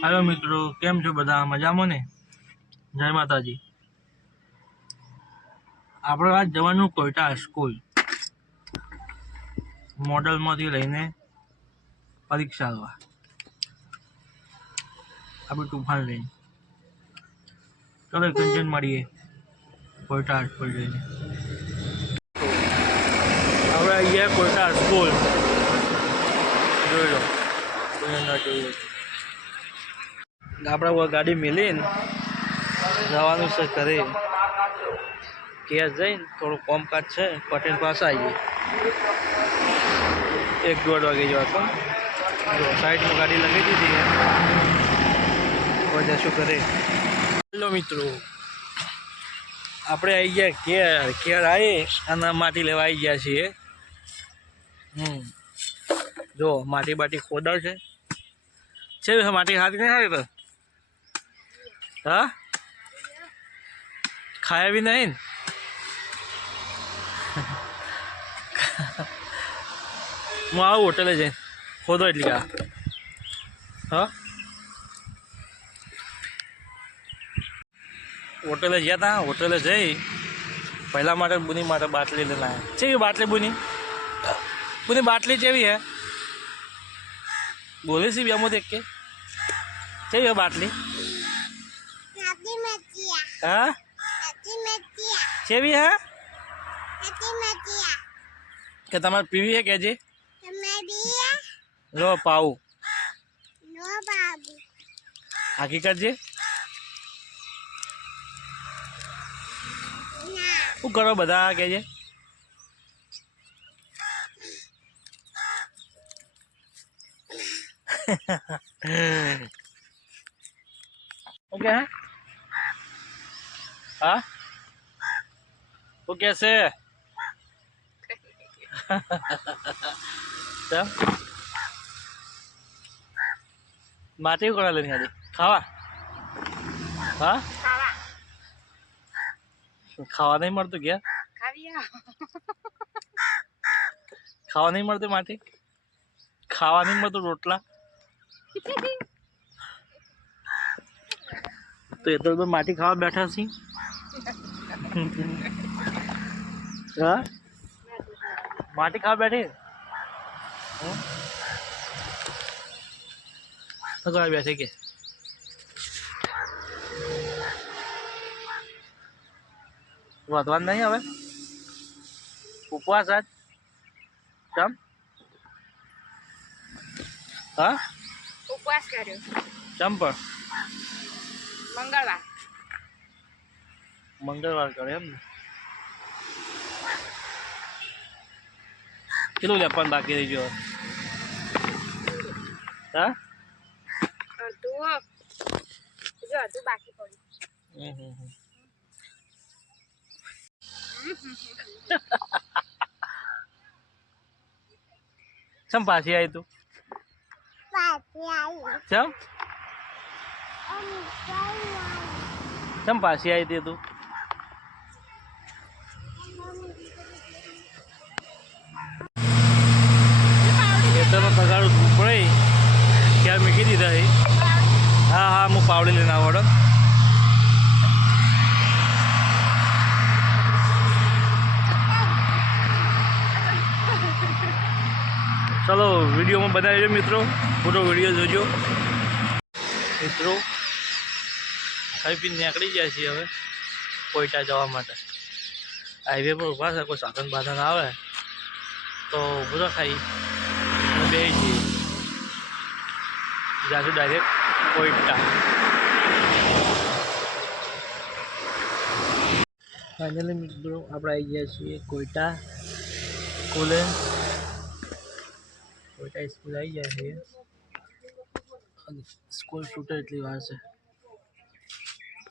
हेलो मित्रों, केम छो बधा मजामां ने? जय माताजी। આપણે આજ જવાનું કોઈટા સ્કૂલ મોડલમાંથી લઈને પરીક્ષા આલવા આપણે તુફાન લઈને ચલો કંચન મળીએ કોઈટા સ્કૂલ જઈને। આપણે અહીંયા કોઈટા સ્કૂલ જોઈ લો, કોઈ ના જોયું આપણે ગાડી મેલીને જવાનું છે ઘરે। ઘેર જઈને થોડું કામકાજ છે, પટેલ પાસે આવીએ 1-1.5 વાગે જેવા તો સાઈડમાં ગાડી લગાવી દીધી હવે જશું ઘરે। હેલો મિત્રો, આપણે આવી ગયા ઘેર આવી અને માટી લેવા આવી ગયા છીએ। જો માટી બાટી ખોદાવ છે માટી હાથ નહીં આવે તો હા ખાયા બી નહીં હું આવું હોટલે જઈને ખોદો એટલી હા હોટલે ગયા હતા। હોટલે જઈ પહેલા માટે બુની માટે બાટલી લઈને આવ્યા। કેવી બાટલી બુની બાટલી કેવી હે બોલે છે બેમો દેખ કે કેવી હે બાટલી હા કેવી હે કે તમારે પીવી હે કેજે લો પાઉ હકીકત જે શું કરો બધા કેજે ઓકે हाँ वो कैसे माटी करा लेनी आज खावा हाँ खावा नहीं मरते क्या खावा नहीं मरते माटी खावा नहीं मरते रोटला तो ये तो माटी खावा बैठा सी हाँ माटी खावा बैठे बैठे के વધવાનું નહીં હવે ઉપવાસ આજ કેમ હા ઉપવાસ કર્યો કેમ પણ મંગળવાર કરે એમ ને કેટલું લેપન બાકી રહી ગયો હા અડધું બાકી પડ્યું ચમ પાછી આવી તું ચમ ચમ પાછી આવી હતી તું ખેતરમાં તગાડું પડે ક્યાં મૂકી દીધા એ હા હા હું પાવડી લઈને આવડો चलो वीडियो में बनाई मित्रों पूरा वीडियो जोजो मित्रों खाई पी निकली जाए हमें कोईटा जवा हाईवे पर उभा है कोई साधन बाधन आए तो पूरा खाई बे जासू डायरेक्ट कोईटा फाइनली मित्रों आप आई गया छे कोईटा स्कूले कोईटा स्कूल आई जाए स्कूल छूटे एटली वार से।